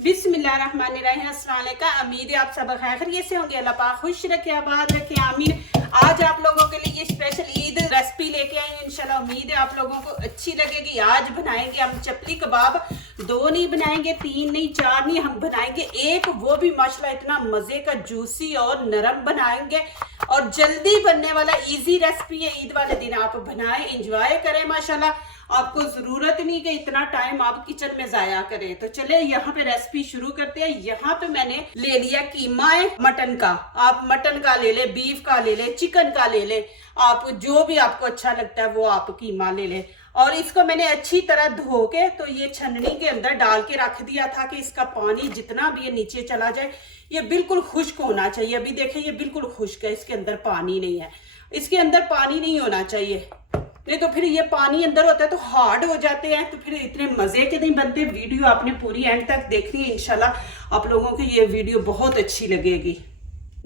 बिस्मिल्लाहिर्रहमानिर्रहीम। अस्सलाम वालेकुम। उम्मीद है आप सब खैरियत से होंगे। अल्लाह पाक खुश रखे, आबाद रखे, आमीन। आज आप लोगों के लिए स्पेशल ईद रेसिपी लेके आई हूं। इंशाल्लाह उम्मीद है आप लोगों को अच्छी लगेगी। आज बनाएंगे हम चपली कबाब। 2 नहीं बनाएंगे, 3 नहीं, 4 नहीं, हम बनाएंगे एक, वो भी माशाल्लाह इतना मजे का जूसी और नरम बनाएंगे और जल्दी बनने वाला इजी रेसिपी है। ईद वाले दिन आप बनाएं, एंजॉय करें। माशाल्लाह आपको जरूरत नहीं कि इतना टाइम आप किचन में जाया करें। तो चले यहाँ पे रेसिपी शुरू करते हैं। यहाँ पे मैंने ले लिया कीमा है मटन का। आप मटन का ले ले, बीफ का ले ले, चिकन का ले ले, आप जो भी आपको अच्छा लगता है वो आप कीमा ले ले। और इसको मैंने अच्छी तरह धो के तो ये छन्नी के अंदर डाल के रख दिया था कि इसका पानी जितना भी ये नीचे चला जाए। ये बिल्कुल खुश्क होना चाहिए। अभी देखें ये बिल्कुल खुश्क है, इसके अंदर पानी नहीं है। इसके अंदर पानी नहीं होना चाहिए, नहीं तो फिर ये पानी अंदर होता है तो हार्ड हो जाते हैं, तो फिर इतने मजे के नहीं बनते। वीडियो आपने पूरी एंड तक देखनी है। इंशाल्लाह आप लोगों को ये वीडियो बहुत अच्छी लगेगी।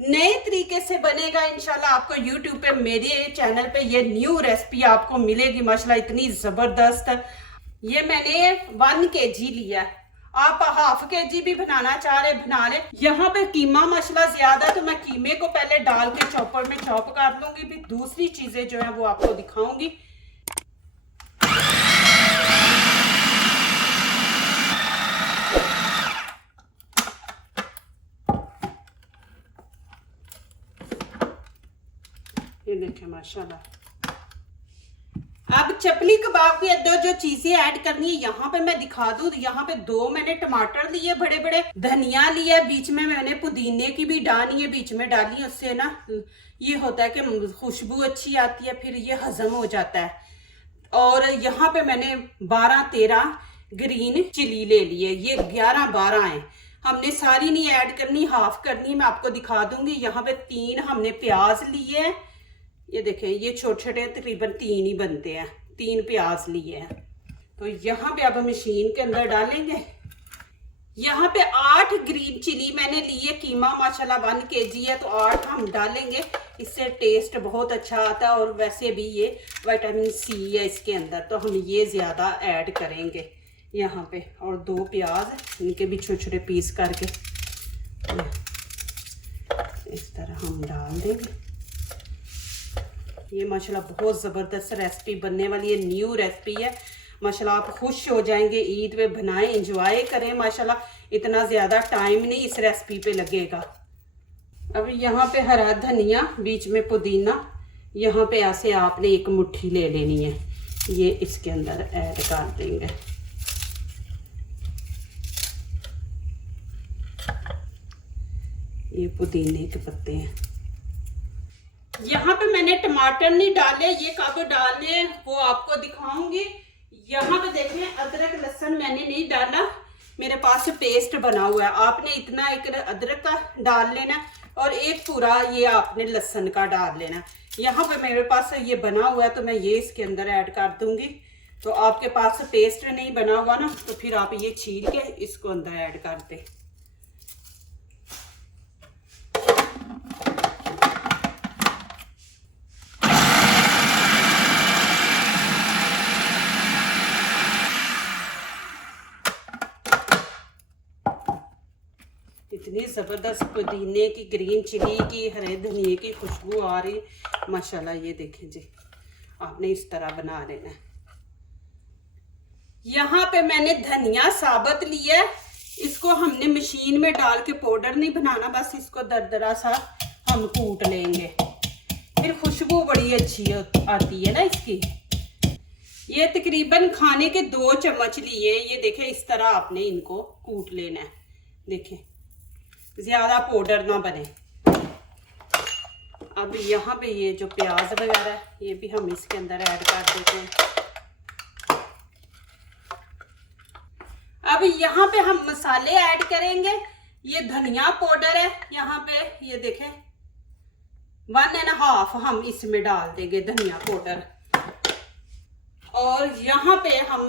नए तरीके से बनेगा इंशाल्लाह। आपको यूट्यूब पे मेरे चैनल पे ये न्यू रेसिपी आपको मिलेगी माशाल्लाह, इतनी जबरदस्त। ये मैंने 1 kg लिया है। आप ½ kg भी बनाना चाह रहे बना ले। यहाँ पे कीमा मसाला ज्यादा तो मैं कीमे को पहले डाल के चॉपर में चॉप कर लूंगी, फिर दूसरी चीजें जो है वो आपको दिखाऊंगी। ये देखें माशाल्लाह। अब चपली कबाब के अंदर जो चीजें ऐड करनी है यहाँ पे मैं दिखा दूं। यहाँ पे 2 मैंने टमाटर लिए बड़े बड़े, धनिया लिया, बीच में मैंने पुदीने की भी डाली है, बीच में डाली है। उससे ना ये होता है कि खुशबू अच्छी आती है, फिर ये हजम हो जाता है। और यहाँ पे मैंने 12-13 ग्रीन चिली ले लिए। ये 11-12 है। हमने सारी नहीं ऐड करनी, हाफ करनी, मैं आपको दिखा दूंगी। यहाँ पे 3 हमने प्याज लिए। ये देखें ये छोटे छोटे तकरीबन 3 ही बनते हैं। 3 प्याज लिए हैं। तो यहाँ पे अब मशीन के अंदर डालेंगे। यहाँ पे 8 ग्रीन चिली मैंने लिए। कीमा माशाल्लाह 1 kg है तो 8 हम डालेंगे। इससे टेस्ट बहुत अच्छा आता है और वैसे भी ये विटामिन C है इसके अंदर, तो हम ये ज़्यादा ऐड करेंगे यहाँ पे। और 2 प्याज, इनके भी छोटे छोटे पीस करके इस तरह हम डाल देंगे। ये माशाल्लाह बहुत ज़बरदस्त रेसिपी बनने वाली है, न्यू रेसिपी है। माशाल्लाह आप खुश हो जाएंगे। ईद पे बनाएं, एंजॉय करें। माशाल्लाह इतना ज़्यादा टाइम नहीं इस रेसिपी पे लगेगा। अब यहाँ पे हरा धनिया, बीच में पुदीना, यहाँ पे ऐसे आपने 1 मुट्ठी ले लेनी है। ये इसके अंदर ऐड कर देंगे। ये पुदीने के पत्ते हैं। यहाँ पे मैंने टमाटर नहीं डाले, ये कब डालने वो आपको दिखाऊंगी। यहाँ पे देखें अदरक लहसुन मैंने नहीं डाला, मेरे पास पेस्ट बना हुआ है। आपने इतना एक अदरक का डाल लेना और एक पूरा ये आपने लहसुन का डाल लेना। यहाँ पे मेरे पास ये बना हुआ है तो मैं ये इसके अंदर ऐड कर दूंगी। तो आपके पास पेस्ट नहीं बना हुआ ना तो फिर आप ये छील के इसको अंदर ऐड कर दें। इतनी ज़बरदस्त पुदीने की, ग्रीन चिली की, हरे धनिए की खुशबू आ रही माशाल्लाह। ये देखें जी, आपने इस तरह बना लेना है। यहाँ पे मैंने धनिया साबुत लिया है। इसको हमने मशीन में डाल के पाउडर नहीं बनाना, बस इसको दरदरा सा हम कूट लेंगे। फिर खुशबू बड़ी अच्छी आती है ना इसकी। ये तकरीबन खाने के 2 चम्मच लिए। ये देखें इस तरह आपने इनको कूट लेना है। देखें ज्यादा पाउडर ना बने। अब यहाँ पे ये जो प्याज वगैरह है ये भी हम इसके अंदर ऐड कर देते हैं। अब यहाँ पे हम मसाले ऐड करेंगे। ये धनिया पाउडर है, यहाँ पे ये देखें 1.5 हम इसमें डाल देंगे धनिया पाउडर। और यहाँ पे हम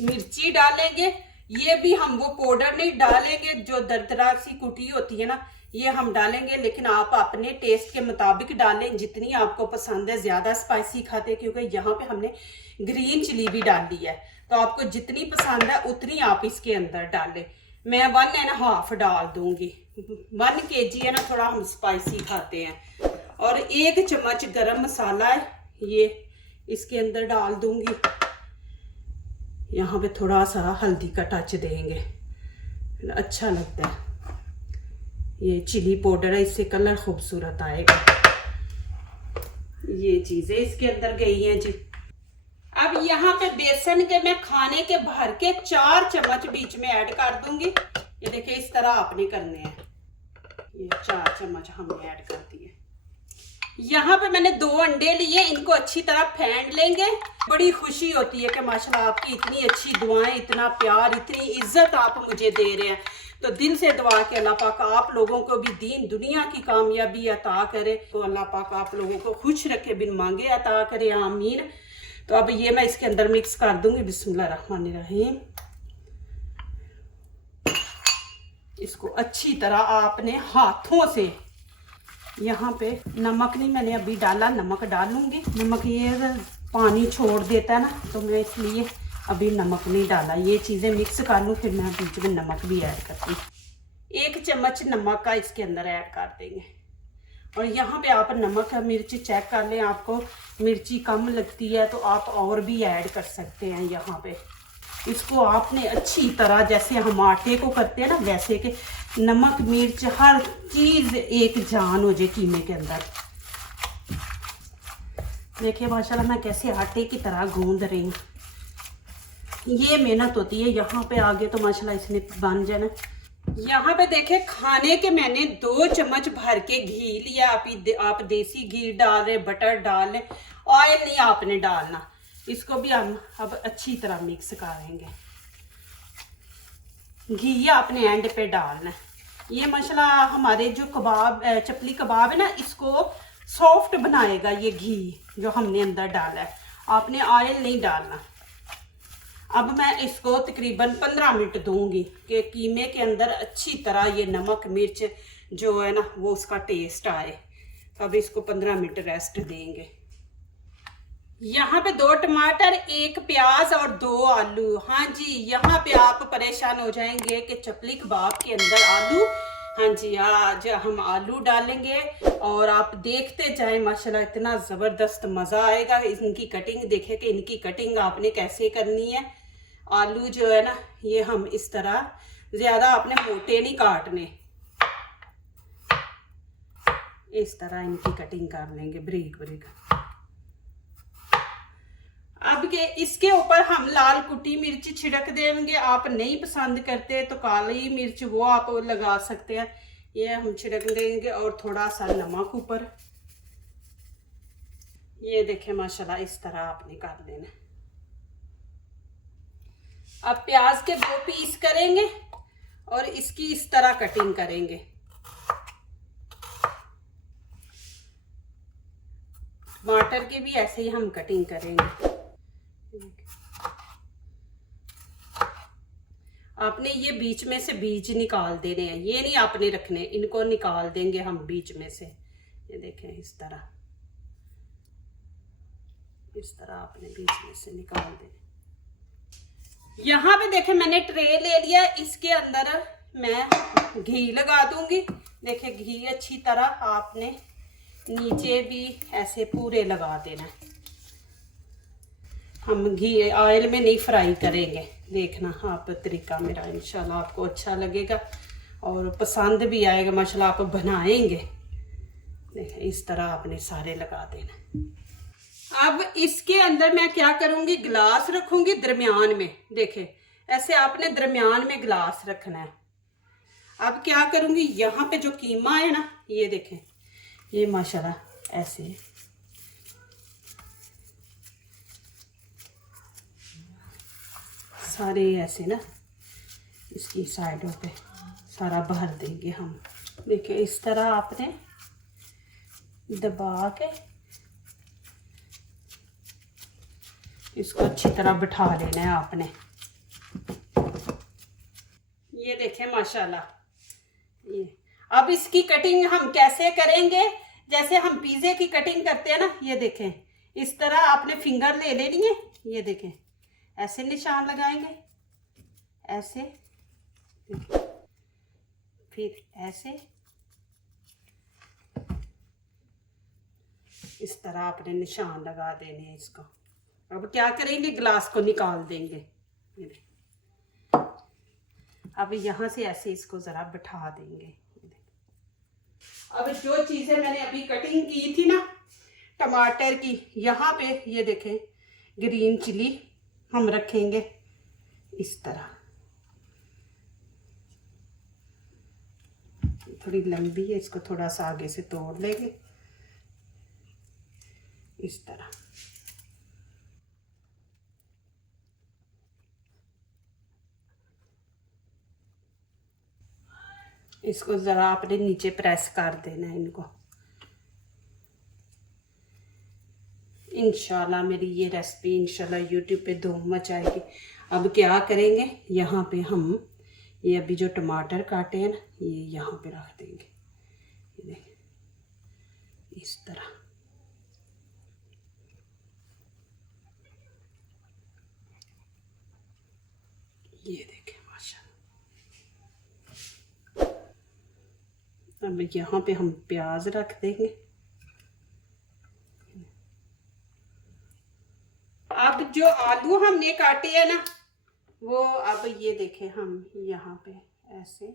मिर्ची डालेंगे। ये भी हम वो पाउडर नहीं डालेंगे, जो दरदरा सी कुटी होती है ना, ये हम डालेंगे। लेकिन आप अपने टेस्ट के मुताबिक डालें, जितनी आपको पसंद है। ज़्यादा स्पाइसी खाते क्योंकि यहाँ पे हमने ग्रीन चिली भी डाली है, तो आपको जितनी पसंद है उतनी आप इसके अंदर डालें। मैं 1.5 डाल दूंगी। 1 kg है ना, थोड़ा हम स्पाइसी खाते हैं। और 1 चम्मच गरम मसाला है, ये इसके अंदर डाल दूंगी। यहाँ पे थोड़ा सा हल्दी का टच देंगे, अच्छा लगता है। ये चिली पाउडर है, इससे कलर खूबसूरत आएगा। ये चीजें इसके अंदर गई हैं जी। अब यहाँ पे बेसन के मैं खाने के भर के 4 चम्मच बीच में ऐड कर दूंगी। ये देखिए इस तरह आपने करने हैं। ये 4 चम्मच हमने ऐड कर दिए। यहाँ पे मैंने 2 अंडे लिए, इनको अच्छी तरह फेंट लेंगे। बड़ी खुशी होती है कि माशाल्लाह आपकी इतनी अच्छी दुआएं, इतना प्यार, इतनी इज्जत आप मुझे दे रहे हैं। तो दिल से दुआ के अल्लाह पाक आप लोगों को भी दीन दुनिया की कामयाबी अता करे। तो अल्लाह पाक आप लोगों को खुश रखे, बिन मांगे अता करे, आमीन। तो अब ये मैं इसके अंदर मिक्स कर दूंगी। बिस्मिल्लाहिर्रहमानिर्रहीम। इसको अच्छी तरह आपने हाथों से, यहाँ पे नमक नहीं मैंने अभी डाला, नमक डालूंगी। नमक ये पानी छोड़ देता है ना, तो मैं इसलिए अभी नमक नहीं डाला। ये चीज़ें मिक्स कर लूँ, फिर मैं बीच में नमक भी ऐड करती हूँ। 1 चम्मच नमक का इसके अंदर ऐड कर देंगे। और यहाँ पे आप नमक मिर्ची चेक कर लें, आपको मिर्ची कम लगती है तो आप और भी ऐड कर सकते हैं। यहाँ पे इसको आपने अच्छी तरह, जैसे हम आटे को करते हैं ना, वैसे के नमक मिर्च हर चीज़ एक जान हो जाए कीमे के अंदर। देखिए माशाल्लाह मैं कैसे आटे की तरह गूंद रही हूँ। ये मेहनत होती है। यहाँ पे आगे तो माशाल्लाह इसने बन जाना। यहाँ पे देखे खाने के मैंने 2 चम्मच भर के घी लिया। आप देसी घी डाल रहे, बटर डाल रहे, ऑयल नहीं आपने डालना। इसको भी हम अब अच्छी तरह मिक्स करेंगे। घी आपने एंड पे डालना है। ये माशाल्लाह हमारे जो कबाब, चपली कबाब है ना, इसको सॉफ्ट बनाएगा ये घी जो हमने अंदर डाला है। आपने ऑयल नहीं डालना। अब मैं इसको तकरीबन 15 मिनट दूंगी कि कीमे के अंदर अच्छी तरह ये नमक मिर्च जो है ना वो उसका टेस्ट आए। अब इसको 15 मिनट रेस्ट देंगे। यहाँ पे 2 टमाटर, 1 प्याज और 2 आलू। हाँ जी, यहाँ पे आप परेशान हो जाएंगे कि चपली कबाब के अंदर आलू। हाँ जी, आज हम आलू डालेंगे और आप देखते जाएं माशाल्लाह इतना ज़बरदस्त मज़ा आएगा। इनकी कटिंग देखें कि इनकी कटिंग आपने कैसे करनी है। आलू जो है ना, ये हम इस तरह, ज़्यादा आपने मोटे नहीं काटने, इस तरह इनकी कटिंग कर लेंगे बारीक बारीक। अब के इसके ऊपर हम लाल कुटी मिर्च छिड़क देंगे। आप नहीं पसंद करते तो काली मिर्च वो आप लगा सकते हैं। ये हम छिड़क देंगे और थोड़ा सा नमक ऊपर। ये देखें माशाल्लाह इस तरह आपने कर लेना। अब प्याज के 2 पीस करेंगे और इसकी इस तरह कटिंग करेंगे। टमाटर की भी ऐसे ही हम कटिंग करेंगे। आपने ये बीच में से बीज निकाल देने हैं, ये नहीं आपने रखने, इनको निकाल देंगे हम बीच में से। ये देखें इस तरह आपने बीच में से निकाल देने। यहाँ पे देखें मैंने ट्रे ले लिया, इसके अंदर मैं घी लगा दूंगी। देखें घी अच्छी तरह आपने नीचे भी ऐसे पूरे लगा देना है। हम घी ऑयल में नहीं फ्राई करेंगे। देखना आप तरीका मेरा, इंशाल्लाह आपको अच्छा लगेगा और पसंद भी आएगा। माशाल्लाह आप बनाएंगे। देखें इस तरह आपने सारे लगा देना। अब इसके अंदर मैं क्या करूंगी, गिलास रखूंगी दरमियान में। देखें ऐसे आपने दरमियान में गिलास रखना है। अब क्या करूंगी, यहाँ पे जो कीमा है ना, ये देखें, ये माशाल्लाह ऐसे सारे ऐसे ना इसकी साइडों पे सारा भर देंगे हम। देखिए इस तरह आपने दबा के इसको अच्छी तरह बिठा लेना है आपने। ये देखें माशाल्लाह। ये अब इसकी कटिंग हम कैसे करेंगे, जैसे हम पिज़्ज़े की कटिंग करते हैं ना। ये देखें इस तरह आपने फिंगर ले लेनी है। ये देखें ऐसे निशान लगाएंगे, ऐसे फिर ऐसे इस तरह आपने निशान लगा देने हैं इसको। अब क्या करेंगे, ग्लास को निकाल देंगे। अब यहाँ से ऐसे इसको ज़रा बिठा देंगे। अब जो चीज़ें मैंने अभी कटिंग की थी ना टमाटर की, यहाँ पे ये देखें ग्रीन चिली हम रखेंगे इस तरह। थोड़ी लंबी है, इसको थोड़ा सा आगे से तोड़ लेंगे इस तरह। इसको ज़रा आपने नीचे प्रेस कर देना है इनको। इंशाल्लाह मेरी ये रेसिपी इंशाल्लाह यूट्यूब पे धूम मचाएगी। अब क्या करेंगे, यहाँ पे हम ये अभी जो टमाटर काटे हैं ना, ये यहाँ पे रख देंगे। ये देखें इस तरह। ये देखें माशाल्लाह। अब यहाँ पे हम प्याज रख देंगे। अब जो आलू हमने काटे हैं ना, वो अब ये देखें हम यहाँ पे ऐसे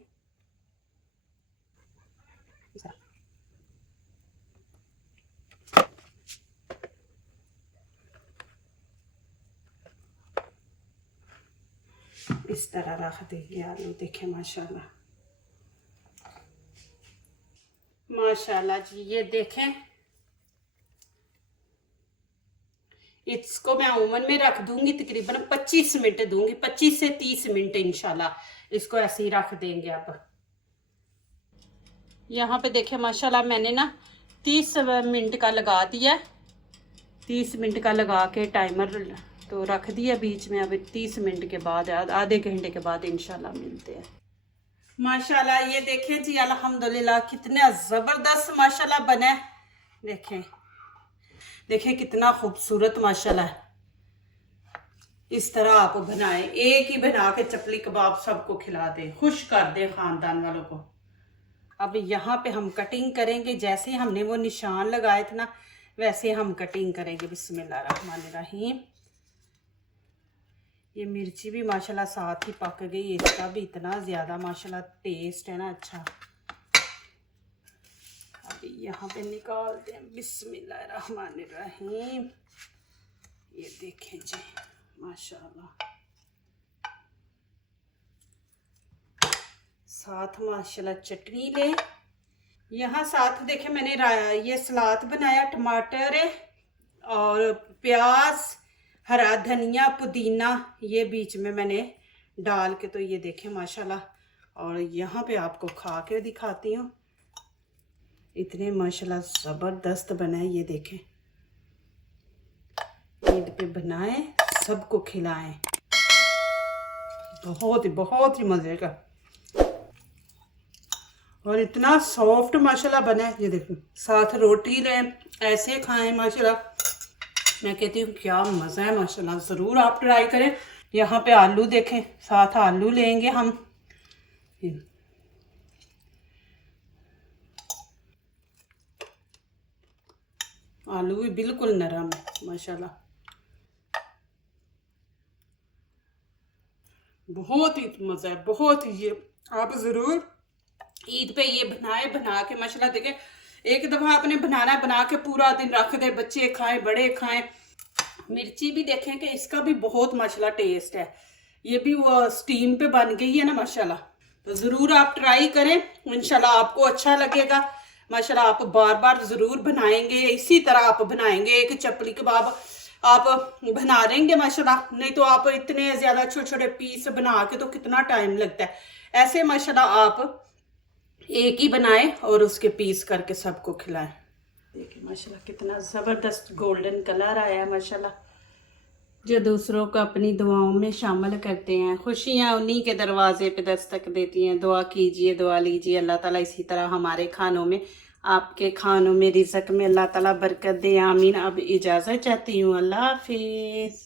इस तरह रख देंगे आलू। देखें माशाल्लाह माशाल्लाह जी। ये देखें, इसको मैं ओवन में रख दूंगी, तकरीबन 25 मिनट दूंगी, 25 से 30 मिनट इंशाल्लाह इसको ऐसे ही रख देंगे। अब यहाँ पे देखें माशाल्लाह मैंने ना 30 मिनट का लगा दिया, 30 मिनट का लगा के टाइमर तो रख दिया बीच में। अब 30 मिनट के बाद, आधे घंटे के बाद इंशाल्लाह मिलते हैं। माशाल्लाह ये देखें जी, अल्हम्दुलिल्लाह कितना ज़बरदस्त माशाल्लाह बना है। देखें देखें कितना खूबसूरत माशाल्लाह। इस तरह आप बनाएं, एक ही बना के चपली कबाब सबको खिला दें, खुश कर दें खानदान वालों को। अब यहाँ पे हम कटिंग करेंगे, जैसे हमने वो निशान लगाए थे ना वैसे हम कटिंग करेंगे। बिस्मिल्लाहिर्रहमानिर्रहीम। ये मिर्ची भी माशाल्लाह साथ ही पक गई, इसका भी इतना ज़्यादा माशाल्लाह टेस्ट है ना अच्छा। अभी यहाँ पे निकाल दें। बिस्मिल्लाहिर्रहमानिर्रहीम। ये देखें जी माशाल्लाह, साथ माशाल्लाह चटनी ले। यहाँ साथ देखें मैंने ये सलाद बनाया, टमाटर और प्याज, हरा धनिया, पुदीना ये बीच में मैंने डाल के, तो ये देखें माशाल्लाह। और यहाँ पे आपको खा के दिखाती हूँ, इतने माशाल्लाह ज़बरदस्त बनाए। ये देखें, ईद पे बनाए सबको खिलाएं, बहुत ही मज़े का और इतना सॉफ्ट माशाल्लाह बना है। ये देखें, साथ रोटी लें ऐसे खाएं माशाल्लाह। मैं कहती हूँ क्या मज़ा है माशाल्लाह, ज़रूर आप ट्राई करें। यहाँ पे आलू देखें, साथ आलू लेंगे हम। आलू भी बिल्कुल नरम है माशाल्लाह, बहुत ही मज़ा है, बहुत ही। ये आप ज़रूर ईद पे ये बना के माशाल्लाह देखें। एक दफ़ा आपने बनाना, बना के पूरा दिन रख दे, बच्चे खाएं बड़े खाएं। मिर्ची भी देखें कि इसका भी बहुत माशाल्लाह टेस्ट है। ये भी वो स्टीम पे बन गई है ना माशाल्लाह, तो ज़रूर आप ट्राई करें, इंशाल्लाह आपको अच्छा लगेगा माशाल्लाह। आप बार बार ज़रूर बनाएंगे, इसी तरह आप बनाएंगे। एक चपली कबाब आप बना देंगे माशाल्लाह, नहीं तो आप इतने ज़्यादा छोटे छोटे पीस बना के तो कितना टाइम लगता है। ऐसे माशाल्लाह आप एक ही बनाएं और उसके पीस करके सबको खिलाएं। देखिए माशाल्लाह कितना ज़बरदस्त गोल्डन कलर आया है माशाल्लाह। जो दूसरों को अपनी दुआओं में शामिल करते हैं, खुशियाँ उन्हीं के दरवाजे पे दस्तक देती हैं। दुआ कीजिए, दुआ लीजिए, अल्लाह ताला इसी तरह हमारे खानों में, आपके खानों में, रिज़्क़ में अल्लाह ताला बरकत दे, आमीन। अब इजाज़त चाहती हूँ, अल्लाह हाफिज़।